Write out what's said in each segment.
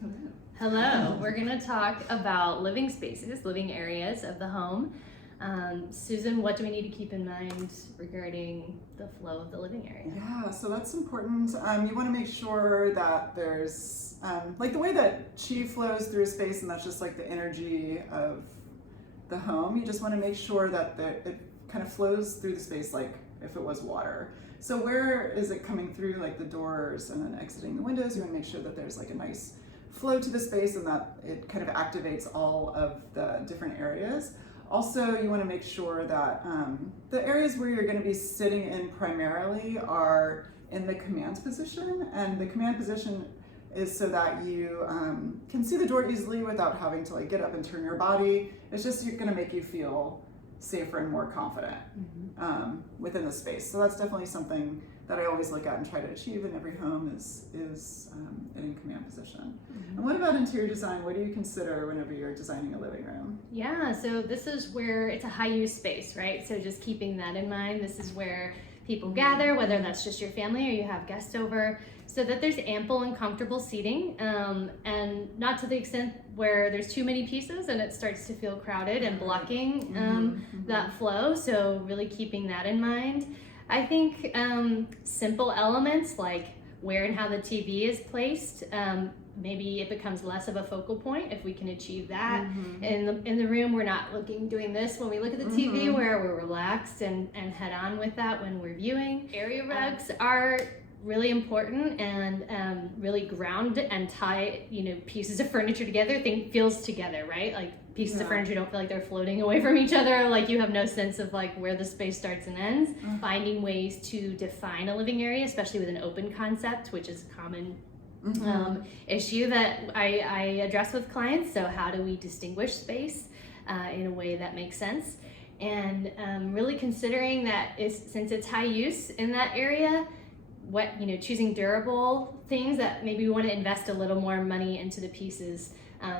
Hello. Hello, we're going to talk about living spaces, living areas of the home. Susan, what do we need to keep in mind regarding the flow of the living area? Yeah, so that's important. You want to make sure that there's, like the way that chi flows through a space, and that's just like the energy of the home. You just want to make sure that it kind of flows through the space like if it was water. So where is it coming through, like the doors and then exiting the windows? You want to make sure that there's like a nice flow to the space and that it kind of activates all of the different areas. Also, you want to make sure that the areas where you're going to be sitting in primarily are in the command position, and the command position is so that you can see the door easily without having to like get up and turn your body. It's just going to make you feel safer and more confident within the space. So that's definitely something that I always look at and try to achieve in every home is it in command position. And what about interior design? What do you consider whenever you're designing a living room? Yeah, so this is where it's a high use space, right? So just keeping that in mind, this is where people gather, whether that's just your family or you have guests over, so that there's ample and comfortable seating, and not to the extent where there's too many pieces and it starts to feel crowded and blocking that flow. So really keeping that in mind. I think simple elements like where and how the TV is placed, maybe it becomes less of a focal point if we can achieve that. In the room, we're not doing this when we look at the TV, where we're relaxed and head on with that when we're viewing. Area rugs are really important and really ground and tie pieces of furniture together. Feels together, right? Like pieces of furniture don't feel like they're floating away from each other, like you have no sense of like where the space starts and ends. Finding ways to define a living area, especially with an open concept, which is a common issue that I address with clients. So how do we distinguish space in a way that makes sense? And really considering that since it's high use in that area, choosing durable things that maybe we want to invest a little more money into the pieces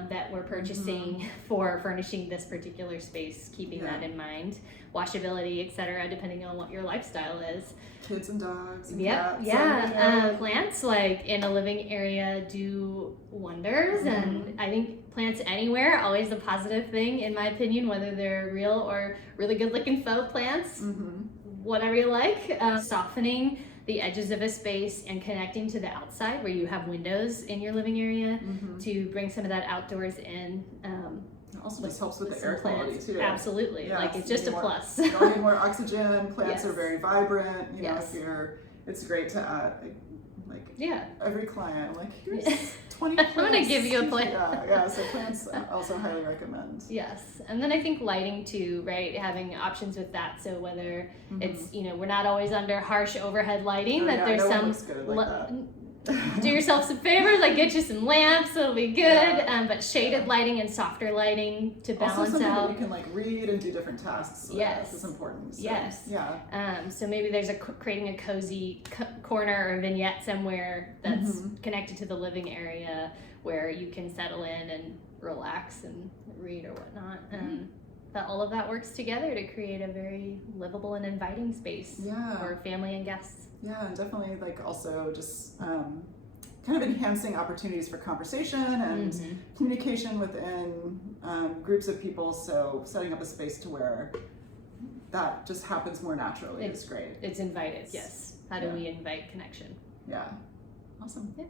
that we're purchasing for furnishing this particular space, keeping that in mind. Washability, etc., depending on what your lifestyle is. Kids and dogs and cats. Plants like in a living area do wonders, and I think plants anywhere always a positive thing in my opinion, whether they're real or really good looking faux plants, whatever you like. Softening the edges of a space and connecting to the outside where you have windows in your living area to bring some of that outdoors in. It also just helps with the air quality too. Absolutely, like it's just a plus. You need more oxygen. Plants are very vibrant. It's great to add. Every client, here's 20 plants. I'm gonna give you a plant. So plants also highly recommend. Yes, and then I think lighting too, right? Having options with that. So whether it's we're not always under harsh overhead lighting. There's no some. one looks good like that. Do yourself some favors, like get you some lamps, it'll be good. But shaded lighting and softer lighting to balance also something out. That you can read and do different tasks. Yes, this is important. So, yes. Yeah. So maybe there's creating a cozy corner or vignette somewhere that's connected to the living area where you can settle in and relax and read or whatnot. That all of that works together to create a very livable and inviting space for family and guests. Yeah, and definitely also just kind of enhancing opportunities for conversation and communication within groups of people. So setting up a space to where that just happens more naturally is great. It's invited, yes. How do we invite connection? Yeah, awesome. Yeah.